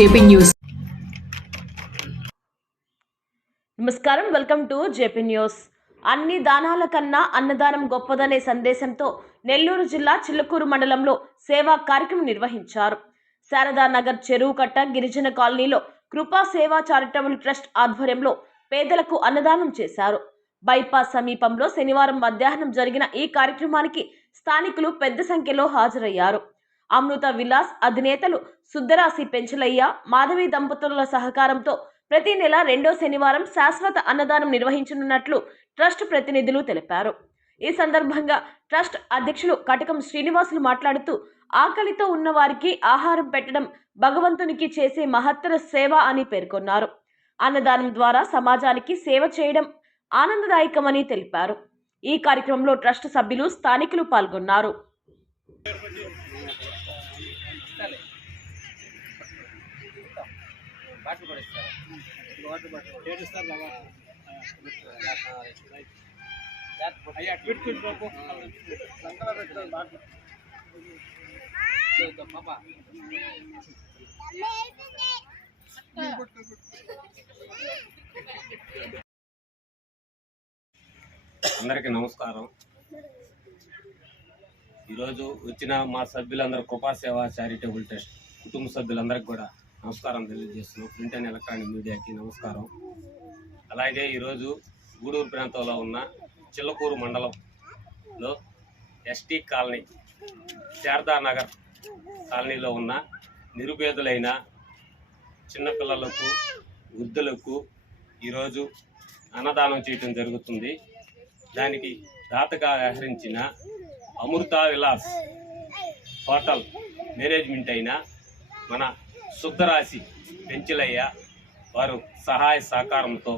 JP news. నమస్కారం, welcome to JP news. అన్ని దానాల కన్నా అన్నదానం గొప్పదనే సందేశంతో నెల్లూరు జిల్లా చిల్లకూరు మండలంలో సేవా కార్యక్రమం నిర్వహించారు. శారదానగర్ చెరువు కట్ట గిరిజన కాలనీలో కృపా సేవా చారిటబుల్ ట్రస్ట్ ఆధ్వర్యంలో పేదలకు అన్నదానం చేశారు. బైపాస్ సమీపంలో శనివారం మధ్యాహ్నం జరిగిన ఈ కార్యక్రమానికి స్థానికులు పెద్ద సంఖ్యలో హాజరయ్యారు. అమృత విలాస్ అధినేతలు సుద్దరాశి పెంచలయ్య, మాధవి దంపతుల సహకారంతో ప్రతి నెల 2వ శనివారం శాశ్వత అన్నదానం నిర్వహించనున్నట్లు ట్రస్ట్ ప్రతినిధులు తెలిపారు. ఈ సందర్భంగా ట్రస్ట్ అధ్యక్షులు కటకం శ్రీనివాసులు మాట్లాడుతూ, ఆకలితో ఉన్న వారికి ఆహారం పెట్టడం భగవంతునికి చేసే మహత్తర సేవ అని పేర్కొన్నారు. అన్నదానం ద్వారా సమాజానికి సేవ చేయడం ఆనందదాయకమని తెలిపారు. ఈ కార్యక్రమంలో ట్రస్ట్ సభ్యులు, స్థానికులు పాల్గొన్నారు. అందరికీ నమస్కారం. ఈరోజు వచ్చిన మా సభ్యులందరూ కృపా సేవా చారిటబుల్ ట్రస్ట్ కుటుంబ సభ్యులందరికీ కూడా నమస్కారం తెలియజేస్తున్నాం. ప్రింట్ అండ్ ఎలక్ట్రానిక్ మీడియాకి నమస్కారం. అలాగే ఈరోజు గూడూరు ప్రాంతంలో ఉన్న చిల్లకూరు మండలంలో ఎస్టీ కాలనీ, శారదానగర్ కాలనీలో ఉన్న నిరుపేదలైన చిన్నపిల్లలకు, వృద్ధులకు ఈరోజు అన్నదానం చేయడం జరుగుతుంది. దానికి దాతగా వ్యవహరించిన అమృత విలాస్ హోటల్ మేనేజ్మెంట్ అయిన మన సుద్దరాశి పెంచలయ్య వారు సహాయ సహకారంతో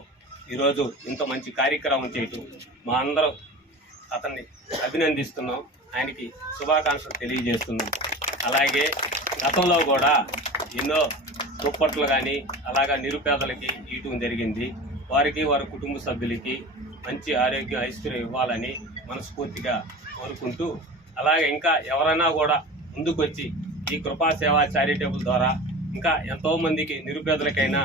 ఈరోజు ఇంత మంచి కార్యక్రమం చేయటం మా అందరం అతన్ని అభినందిస్తున్నాం. ఆయనకి శుభాకాంక్షలు తెలియజేస్తున్నాం. అలాగే గతంలో కూడా ఎన్నో దుప్పట్లు కానీ అలాగా నిరుపేదలకి ఇవ్వటం జరిగింది. వారికి, వారి కుటుంబ సభ్యులకి మంచి ఆరోగ్యం, ఐశ్వర్యం ఇవ్వాలని మనస్ఫూర్తిగా కోరుకుంటూ, అలాగే ఇంకా ఎవరైనా కూడా ముందుకొచ్చి ఈ కృపా సేవా చారిటబుల్ ద్వారా ఇంకా ఎంతోమందికి నిరుపేదలకైనా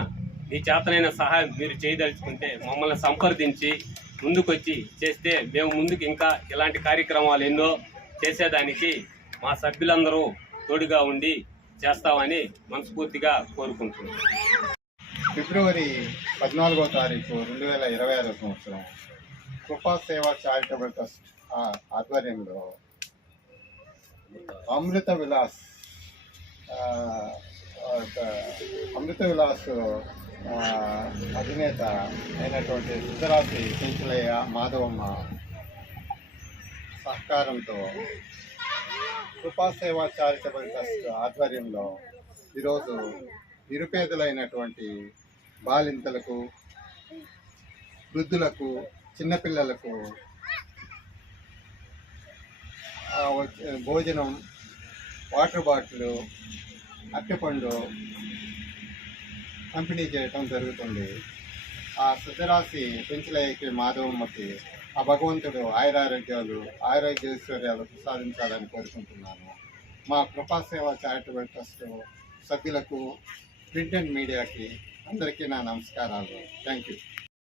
మీ చేతనైన సహాయం మీరు చేయదలుచుకుంటే మమ్మల్ని సంప్రదించి ముందుకొచ్చి చేస్తే మేము ముందుకు ఇంకా ఇలాంటి కార్యక్రమాలు ఎన్నో చేసేదానికి మా సభ్యులందరూ తోడుగా ఉండి చేస్తామని మనస్ఫూర్తిగా కోరుకుంటున్నాం. ఫిబ్రవరి 14వ తారీఖు 2026 సంవత్సరం కృపా సేవా చారిటబుల్ ట్రస్ట్ ఆధ్వర్యంలో అమృత విలాస్ అధినేత అయినటువంటి సుద్దరాశి పెంచలయ్య, మాధవమ్మ సహకారంతో కృపా సేవా చారిటబుల్ ట్రస్ట్ ఆధ్వర్యంలో ఈరోజు నిరుపేదలైనటువంటి బాలింతలకు, వృద్ధులకు, చిన్నపిల్లలకు భోజనం, వాటర్ బాటిల్, అరటిపండు పంపిణీ చేయటం జరుగుతుంది. ఆ సుద్దరాశి పెంచలయ్యకి, మాధవమ్మకి ఆ భగవంతుడు ఆయురారోగ్యాలు, ఆరోగ్యేశ్వర్యాలు ప్రసాదించాలని కోరుకుంటున్నాను. మా కృపా సేవా చారిటబుల్ ట్రస్ట్ సభ్యులకు, ప్రింట్ అండ్ మీడియాకి అందరికీ నా నమస్కారాలు. Thank you.